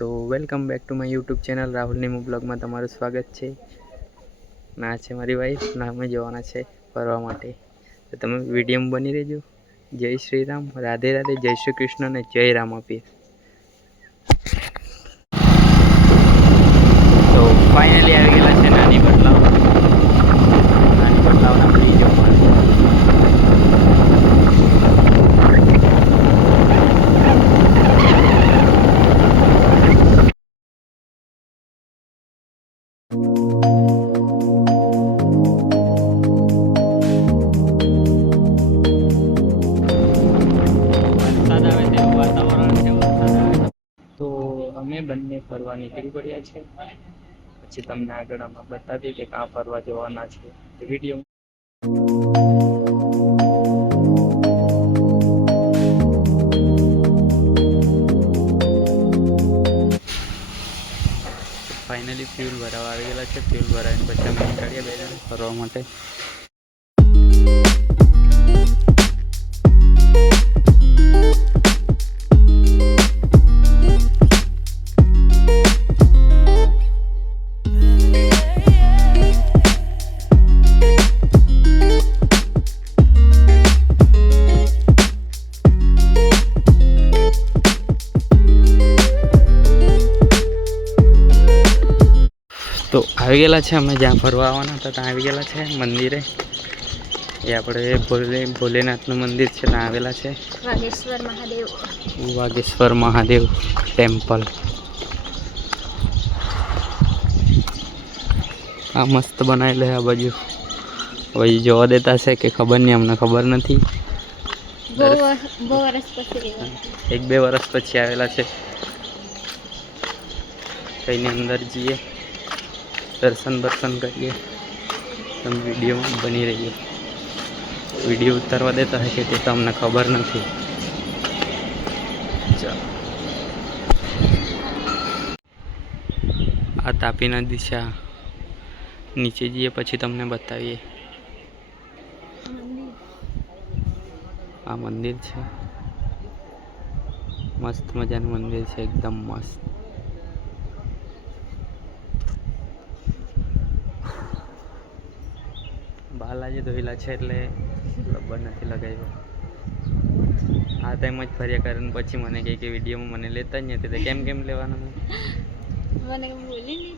તો welcome back to my YouTube channel Rahul નેમુ બ્લોગમાં તમારું સ્વાગત છે. ના છે મારી વાઈફ ના અમે જવાના છે ફરવા માટે, તો તમે વિડીયોમાં બની રહેજો. જય શ્રી રામ, રાધે રાધે, જય શ્રી કૃષ્ણ અને જય રામ આપીએ. તો ફાઇનલી આવી ગયેલા છે નાની બદલાવના બ્રિજ ઉપર. તો અમે બંને ફરવા નીકળી પડ્યા છે. પછી તમને આગળ આમાં બતાવીએ કે ક્યાં ફરવા જવાના છે વિડીયો. ફાઇનલી ફ્યુલ ભરાવા આવી ગયેલા છે. ફ્યુલ ભરાવીને પછી અમે નીકળીએ બે જણ ફરવા માટે. તો આવી ગયેલા છે અમે જ્યાં ફરવા આવવાના હતા ત્યાં આવી ગયેલા છે મંદિરે. એ આપણે ભોલેનાથનું મંદિર છે ત્યાં આવેલા છે. વાગેશ્વર મહાદેવ ટેમ્પલ. આ મસ્ત બનાવેલું છે આ બાજુ. હવે જોવા દેતા છે કે ખબર નહીં, અમને ખબર નથી. 1-2 વર્ષ પછી આવેલા છે. કઈને અંદર જઈએ, દર્શન કરીએ. તમે વિડીયોમાં બની રહીએ. વિડીયો ઉતારવા દેતા હોય કે તે તો અમને ખબર નથી. ચાલો, આ તાપીના દિશા નીચે જઈએ પછી તમને બતાવીએ. આ મંદિર છે, મસ્ત મજાનું મંદિર છે, એકદમ મસ્ત. બાલાજી ધોયેલા છે એટલે રબર નથી લગાવ્યો. આ ટાઈમ જ ફર્યા કરે ને પછી મને કહે કે વિડીયોમાં મને લેતા જ નથી. કેમ લેવાના મને બોલી નહીં.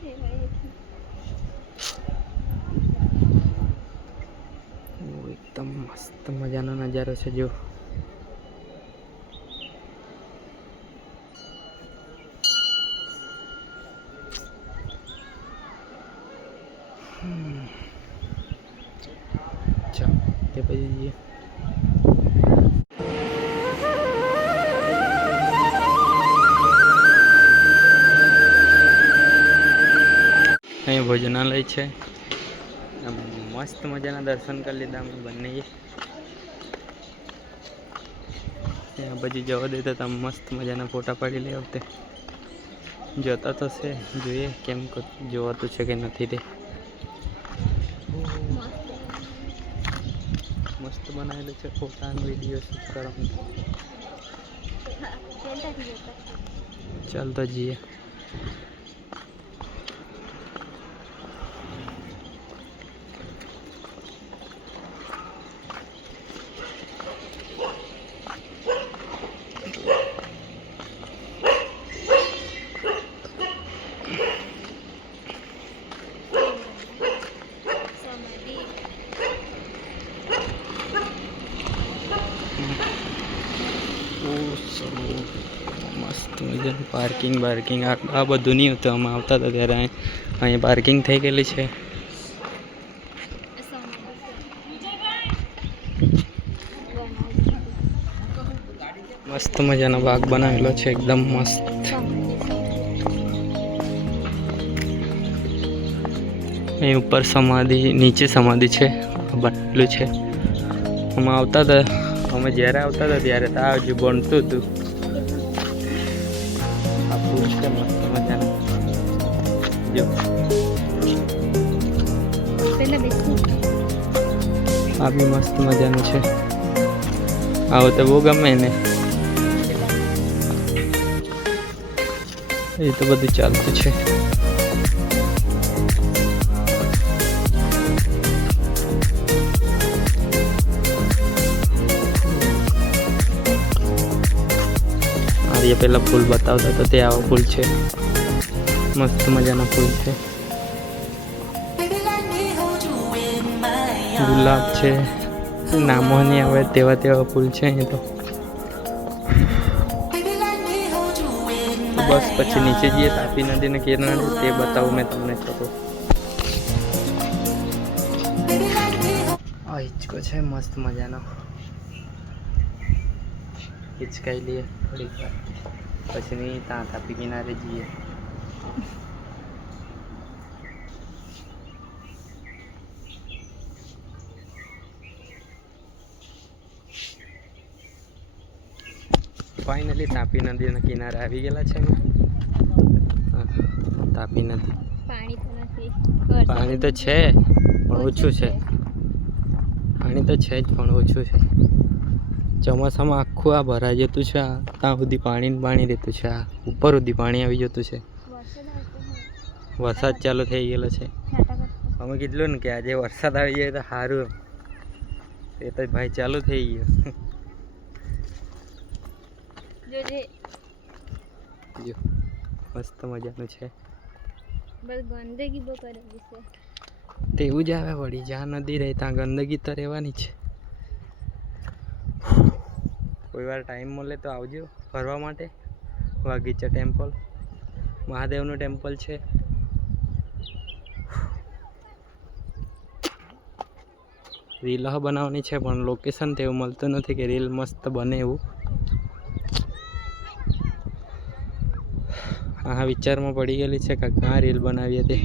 એકદમ મસ્ત મજાનો નજારો છે. જો ચાલો તે પછી જઈએ. અહીં ભોજનાલય છે. મસ્ત મજાના દર્શન કરી લીધા અમે બંને. ત્યાં પછી જવા દેતા તમે મસ્ત મજાના ફોટા પાડી લે આવતે. જોતા તો છે, જોઈએ કેમ જોવાતું છે કે નથી તે. મસ્ત બનાવેલું છે ફોટા અને વિડીયો શૂટ કરવાનું. ચાલતા જઈએ. મસ્ત મજાનું પાર્કિંગ આ બધું નહીં હતું. અમે આવતા હતા ત્યારે અહીંયા પાર્કિંગ થઈ ગયેલી છે. મસ્ત મજાનો બાગ બનાવેલો છે, એકદમ મસ્ત. અહીં ઉપર સમાધિ, નીચે સમાધિ છે બનેલું છે. અમે આવતા હતા, અમે જ્યારે આવતા હતા ત્યારે તો આ હજુ બનતું હતું. આ પુલ છે મસ્ત મજાનું. જો આ બી મસ્ત મજાનું છે. આવો તો બહુ ગમે ને. એ તો બધું ચાલતું છે. આર્ય પહેલાં ફૂલ બતાવતા તો તે આવો ફૂલ છે, મસ્ત મજાના ફૂલ છે. ગુલાબ છે, નામો નહીં આવે તેવા ફૂલ છે અહીં તો. બસ પછી નીચે જઈએ તાપી નદીને કિનારે, તે બતાવું મેં તમને થોડું. આ હિંચકો છે મસ્ત મજાનો, હિંચકાઈ લઈએ થોડીક વાર, પછી નહીં ત્યાં તાપી કિનારે જઈએ. ફાઇનલી તાપી નદીના કિનારે આવી ગયેલા છે અમે. તાપી નદી પાણી તો છે પણ ઓછું છે. પાણી તો છે જ પણ ઓછું છે. ચોમાસામાં આખું આ ભરાઈ જતું છે. ત્યાં સુધી પાણી રહેતું છે. આ ઉપર સુધી પાણી આવી જતું છે. વરસાદ ચાલુ થઈ ગયેલો છે. અમે કીધું ને કે આજે વરસાદ આવી જાય તો સારું. એ તો ભાઈ ચાલુ થઈ ગયો. જો મસ્ત મજાનું છે. ગંદકી બહુ કરેલી છે. તેવું જ આવે વળી, જ્યાં નદી રહે ત્યાં ગંદકી તો રહેવાની છે. કોઈ વાર ટાઈમ મળે તો આવજો ફરવા માટે. વાગીચા ટેમ્પલ મહાદેવનું ટેમ્પલ છે. રીલ બનાવવાની છે પણ લોકેશન તેવું મળતું નથી કે રીલ મસ્ત બને એવું. હા વિચારમાં પડી ગયેલી છે કે ક્યાં રીલ બનાવી હતી.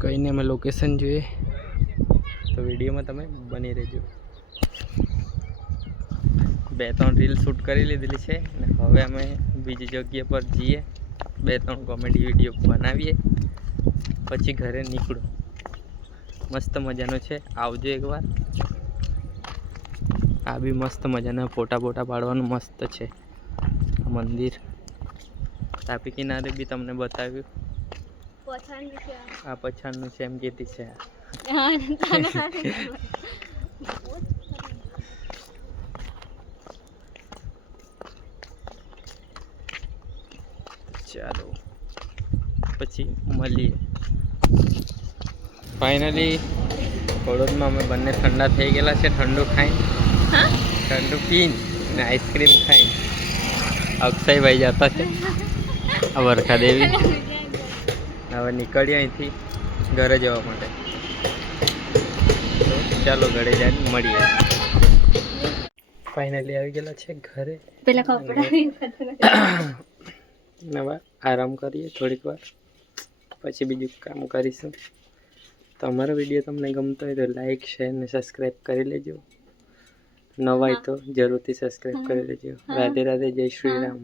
કંઈ નહીં, અમે લોકેશન જોઈએ તો વિડીયોમાં તમે બની રહેજો. 2-3 રીલ શૂટ કરી લીધેલી છે અને હવે અમે બીજી જગ્યા પર જઈએ, 2-3 કોમેડી વિડીયો બનાવીએ, પછી ઘરે નીકળો. મસ્ત મજાનો છે, આવજો એકવાર. આ બી મસ્ત મજાના ફોટા પાડવાનું મસ્ત છે. મંદિર તાપી કિનારે બી તમને બતાવ્યું. આ પછાણનું છે એમ કહેતી છે. ચાલો પછી મળીએ. ફાઇનલી વડોદરામાં અમે બંને ઠંડા થઈ ગયેલા છે. ઠંડુ ખાઈને, ઠંડુ પીને ને આઈસ્ક્રીમ ખાઈને અક્ષયભાઈ જતા છે આ વરખા દેવી. હવે નીકળીએ અહીંથી ઘરે જવા માટે. તો ચાલો ઘરે જઈને મળીએ. ફાઇનલી આવી ગયેલા છે ઘરે. હવે આરામ કરીએ થોડીક વાર, પછી બીજું કામ કરીશું. તો અમારો વિડીયો તમને ગમતો હોય તો લાઈક, શેર ને સબસ્ક્રાઈબ કરી લેજો. નવા હોય તો જરૂરથી સબસ્ક્રાઈબ કરી લેજો. રાધે રાધે, જય શ્રી રામ.